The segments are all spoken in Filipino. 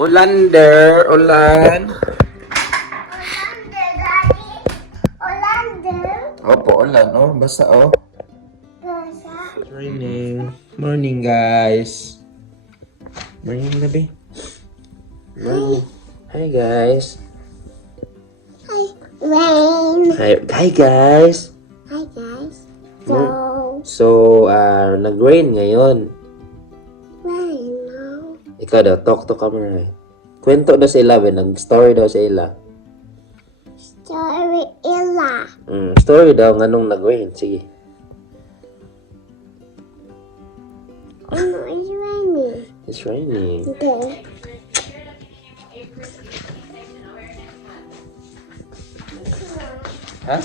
Olander, ulan. Olander, Daddy. Olander. Opo, ulan. Oh, basta oh. Basa. It's raining. Morning, guys. Morning, Nabi. Morning. Hi, guys. Hi, rain. Hi, guys. Hi, guys. So, nag-rain ngayon. Rain now. Ikaw daw, talk to camera. Kwento daw sa ila, nag-story daw sa ila. Story Ella. Story daw nga nung nag-rain. Sige. Oh no, it's raining. It's raining. Okay. Ha?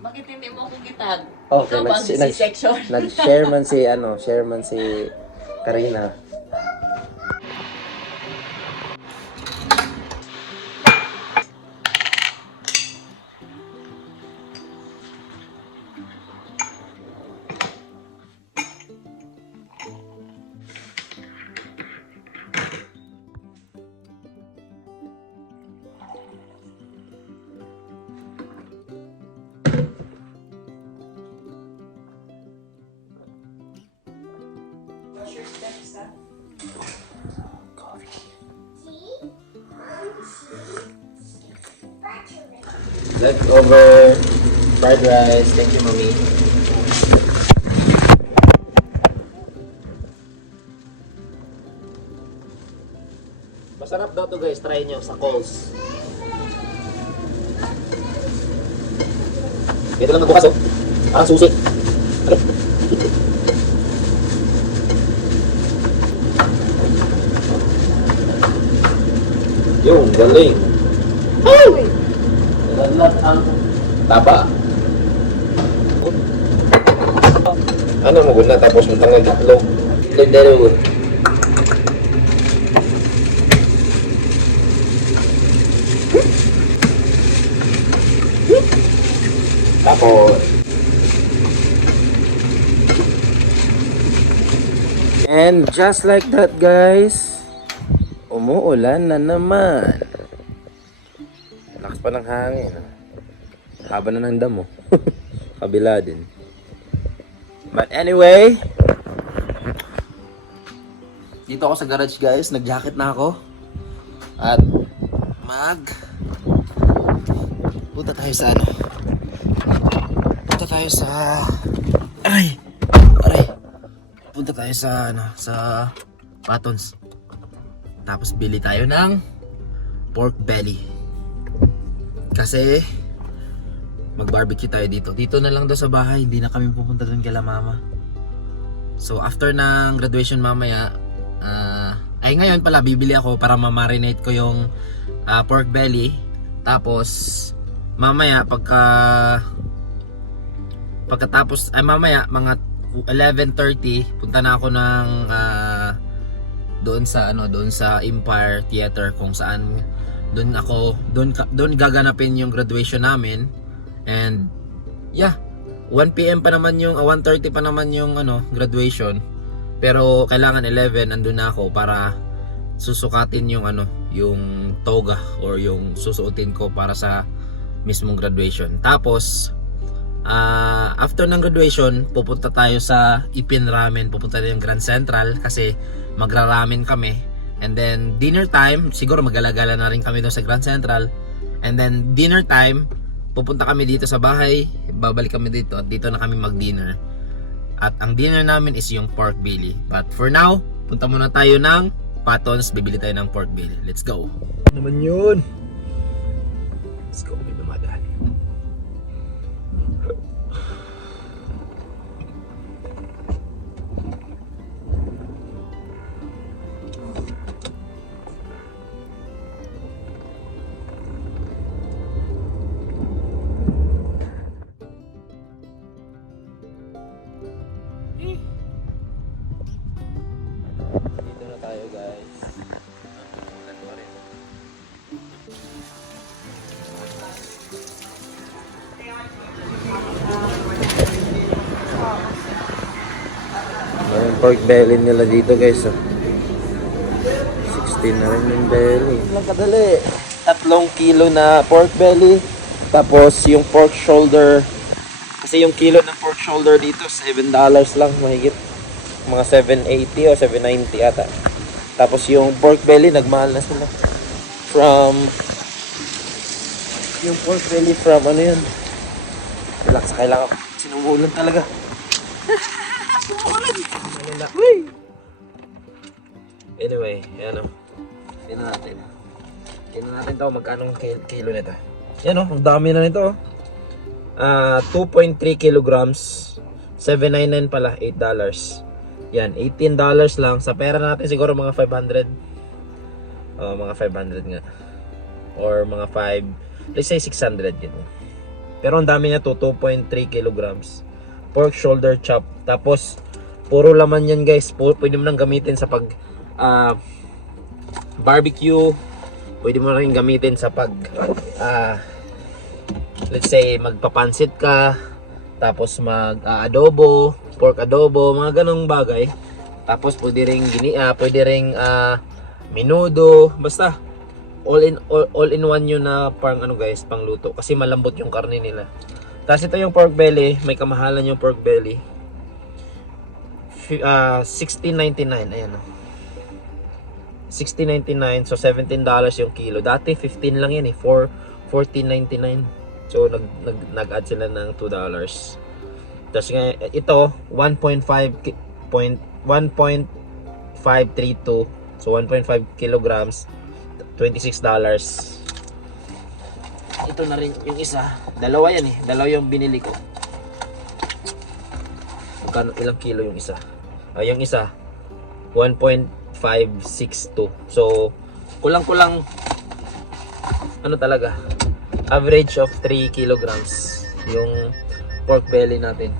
Bakit hindi mo ako gitag? Okay, Ikaw ba ang C-section? nag-share man si Karina. Leftover fried rice. Thank you, Mommy. Masarap daw to, guys. Try nyo sa Coles. Ito lang magbukas, oh. Parang susi. Okay. Yung galing. Lalat ang taba. Ano mo guna tapos mo tangang itlog. Itlog dahil mo. Tapos. And just like that, guys, umuulan na naman. Lakas pa ng hangin. Haba na ng damo. Kabila din. But anyway, dito ako sa garage, guys. Nag-jacket na ako. At punta tayo sa Punta tayo sa Aray. Punta tayo sa sa Patons. Tapos bili tayo ng pork belly. Kasi mag-barbecue tayo dito. Dito na lang daw sa bahay. Hindi na kami pupunta doon kay mama. So after ng graduation mamaya, ngayon pala bibili ako para ma-marinate ko yung pork belly. Tapos mamaya pagkatapos mamaya mga 11:30 punta na ako ng doon sa Empire Theater kung saan doon gaganapin yung graduation namin. And yeah, 1 PM pa naman yung 1:30 pa naman yung graduation. Pero kailangan 11 andun na ako para susukatin yung yung toga or yung susuotin ko para sa mismong graduation. Tapos after ng graduation, pupunta tayo sa Ipin Ramen, pupunta tayo yung Grand Central kasi magra-ramen kami. And then dinner time, siguro magalagala na rin kami doon sa Grand Central. And then dinner time, pupunta kami dito sa bahay, babalik kami dito at dito na kami mag-dinner. At ang dinner namin is yung pork belly. But for now, punta muna tayo ng Patons, bibili tayo ng pork belly. Let's go. Ano naman yun? Let's go, may dumadaan. Dito na tayo, guys. Ulan pa rin. Yung pork belly nila dito, guys. Crispy na rin yung belly. Lang kadali. 3 kilo na pork belly. Tapos yung pork shoulder. Kasi yung kilo ng pork shoulder dito, $7 lang mahigit. Mga 780 o 790 ata. Tapos yung pork belly, nagmahal na sila. Yung pork belly from ano yun? Relax, kailangan. Sinungulan talaga. Anyway, ano. Tingnan natin. Tingnan natin to magkano kilo nito. Yan ang dami na nito. 2.3 kilograms. 799 pala, $8. Yan, $18 lang. Sa pera natin siguro mga 500. Mga 500 nga. Or mga 5, let's say 600 yun. Pero ang dami niya to, 2.3 kilograms. Pork shoulder chop. Tapos, puro laman yan guys. Pwede mo nang gamitin sa pag barbecue. Pwede mo rin gamitin sa pag let's say magpapansit ka. Tapos mag-adobo, pork adobo, mga ganong bagay. Tapos pwede ring pwede ring menudo, basta all in one yun na pang ano guys, pang luto kasi malambot yung karne nila. Tapos ito yung pork belly, may kamahalan yung pork belly. $16.99, ayan o. $16.99, so $17 yung kilo. Dati 15 lang yan eh, $14.99. So nag-add sila ng $2. Tapos ito 1.532, so 1.5 kilograms, $26. Ito na rin yung isa. Dalawa yan eh. Dalawa yung binili ko. Magkano, ilang kilo yung isa? Yung isa 1.562. So kulang-kulang ano talaga, average of 3 kilograms yung pork belly natin.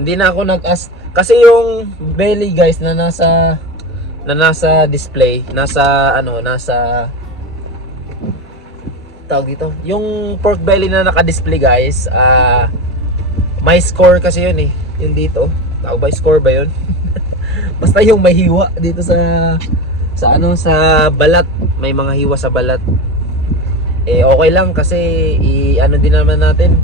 Hindi na ako nag-ask kasi yung belly guys na nasa display, nasa tawag dito, yung pork belly na naka-display guys, may score kasi yun eh, yun dito. Tawag ba score ba yun? Basta yung may hiwa dito sa balat, may mga hiwa sa balat. Eh okay lang kasi ano din naman natin,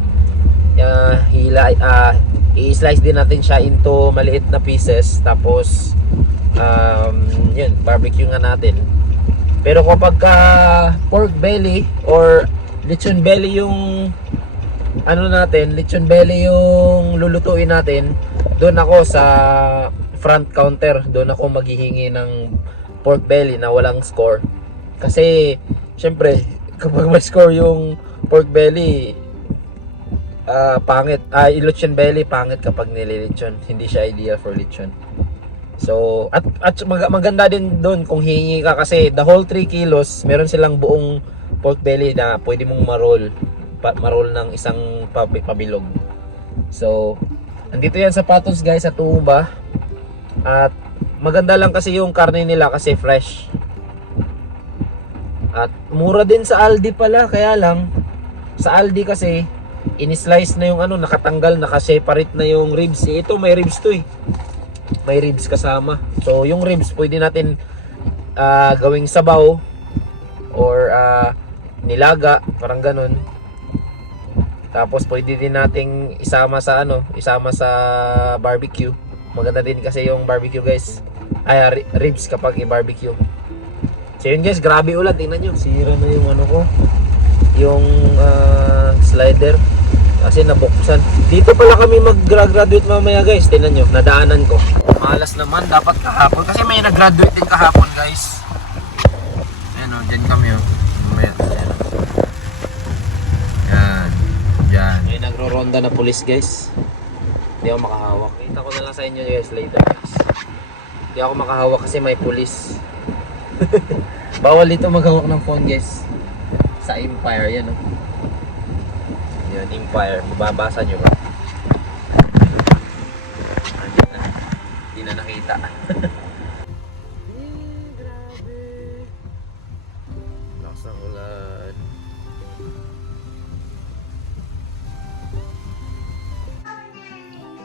i-slice din natin siya into maliit na pieces, tapos yun, barbecue nga natin. Pero kapag pork belly or lechon belly yung ano natin, lechon belly yung lulutuin natin, doon ako sa front counter, doon ako maghihingi ng pork belly na walang score. Kasi syempre kapag may score yung pork belly, pangit. Lechon belly pangit kapag nililechon. Hindi siya ideal for lechon. So, at maganda din doon kung hihingi ka kasi the whole 3 kilos, meron silang buong pork belly na pwede mong marol ng isang pabilog. So, andito yan sa Patons guys, sa Tuba. At maganda lang kasi yung karne nila kasi fresh. At mura din sa Aldi pala, kaya lang sa Aldi kasi in-slice na yung ano, nakatanggal, naka-separate na yung ribs. Ito may ribs to eh. May ribs kasama. So yung ribs pwede natin gawing sabaw or nilaga, parang ganun. Tapos pwede din nating isama sa barbecue. Maganda din kasi yung barbecue guys. Ribs kapag i-barbecue. So yun guys, grabe ulan, tingnan nyo, sira na yung ano ko, yung slider kasi nabuksan. Dito pala kami mag-graduate mamaya guys, tingnan nyo, nadaanan ko. Malas naman, dapat kahapon kasi may nag-graduate din kahapon guys. Ayan o, dyan kami o, mamaya, ayan o. Yan, dyan. May nagro-ronda na police guys. Hindi ako makahawak. Kita ko na lang sa inyo guys later guys. Hindi ako makahawak kasi may police. Bawal dito maghawak ng phone guys. Sa Empire yan oh. Yan, Empire. Mababasa nyo ba? Andyan na. Hindi na nakita. Grabe. Lakas ng ulan.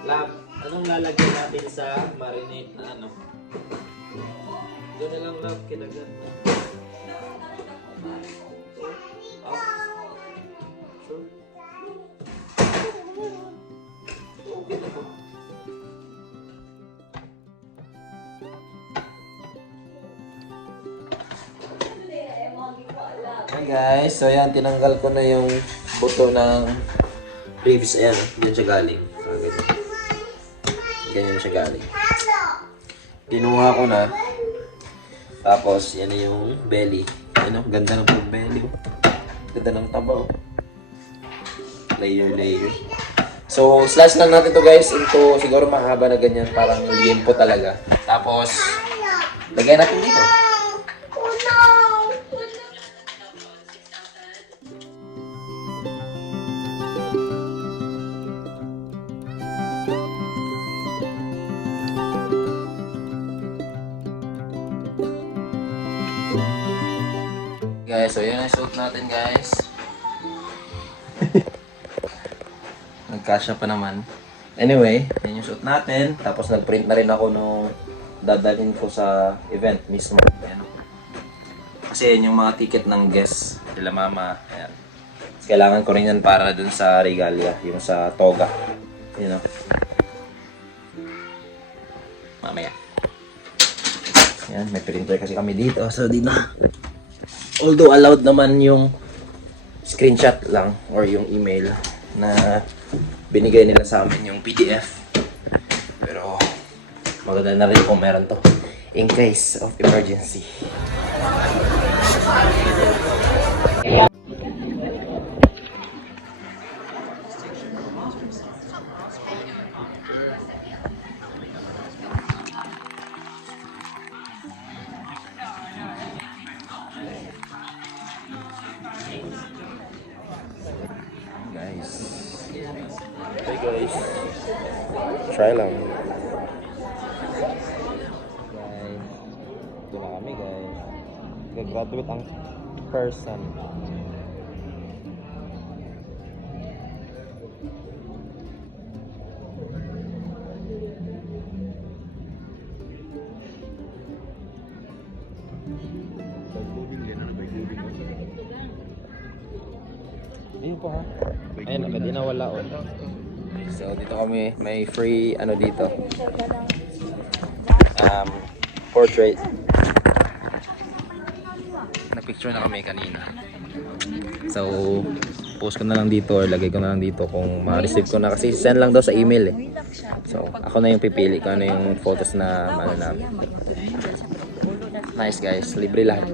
Lab, anong lalagyan natin sa marinate na ano? na lang love, kinagat. Sure? Dito po. Hi guys, so yan, tinanggal ko na yung buto ng ribs. Ayan, diyan siya galing. So, ganyan siya galing. Kinuha ko na. Tapos, yan na yung belly. Ano, ganda ng pong belly. Oh. Ganda ng taba. Oh. Layer. So, slash lang natin to guys into siguro mahaba na ganyan. Parang limpo talaga. Tapos, lagay natin dito. Guys, so yan ang suit natin guys. Nagkasya pa naman. Anyway, yan yung suit natin. Tapos nag-print na rin ako nung dadalhin ko sa event mismo. Ayan. Kasi yan yung mga ticket ng guests. Sila mama. Ayan. Tapos kailangan ko rin yan para dun sa regalia. Yung sa toga. You know. Mamaya. Ayan, may printer kasi kami dito. So, di na. Although allowed naman yung screenshot lang or yung email na binigay nila sa amin yung PDF. Pero maganda na rin kung meron to in case of emergency. Hey guys, try lang. Guys, ito na kami guys. Nag-graduate ang person. Ayun po ha. Ayun, agad din nawala o. So dito kami, may free ano dito. Portrait. Na-picture na kami kanina. So post ko na lang dito or lagay ko na lang dito kung ma-receive ko na kasi send lang daw sa email eh. So ako na yung pipili kung ano yung photos na ano namin. Nice guys, libre lahat.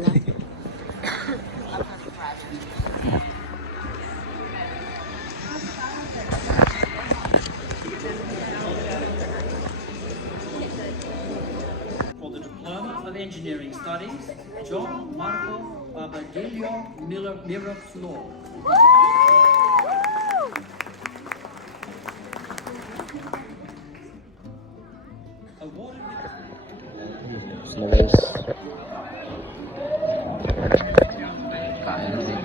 Of Engineering Studies, John Marco Babadillo Miraflor. Awarded with So guys, kain din.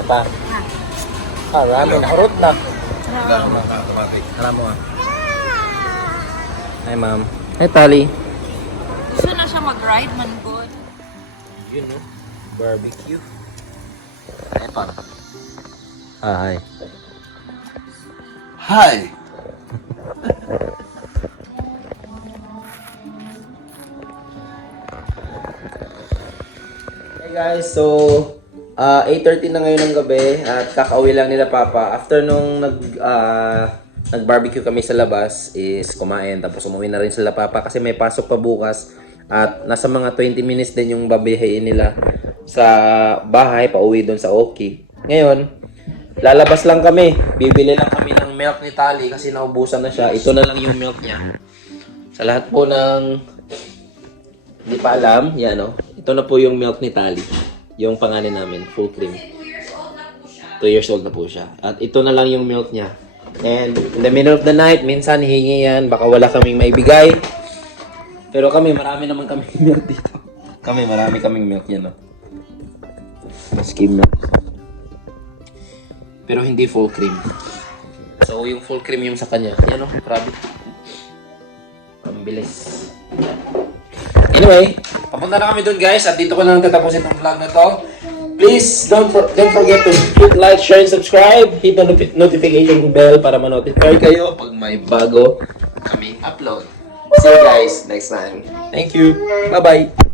Apa? Ramen, harot na. Alam mo ah. Hi ma'am. Hi Tali. Gusto na siya mag-ride man good. You know, barbecue. Hi pa. Hi. Hi. Hey guys, so 8:30 na ngayon ng gabi at kakauwi lang nila Papa. After nung nag-barbecue kami sa labas is kumain tapos umuwi na rin sila Papa kasi may pasok pa bukas at nasa mga 20 minutes din yung babiyahin nila sa bahay pauwi doon sa Oki. Ngayon, lalabas lang kami. Bibili lang kami ng milk ni Tali kasi naubusan na siya. Ito na lang yung milk niya. Sa lahat po ng hindi pa alam, yan o. Ito na po yung milk ni Tali. Yung pangalan namin, full cream. 2 years old na po siya. At ito na lang yung milk niya. And in the middle of the night, minsan hihingi yan. Baka wala kaming maibigay. Pero kami, marami naman kaming milk dito. Marami kaming milk yan, no? Skim milk. Pero hindi full cream. So, yung full cream yung sa kanya. Yan, no? Grabe. Ang bilis. Anyway, papunta na kami dun, guys. At dito ko na tatapusin itong vlog na to. Please, don't forget to hit like, share, and subscribe. Hit the notification bell para ma-notify kayo pag may bago kaming upload. See you guys next time. Thank you. Bye-bye.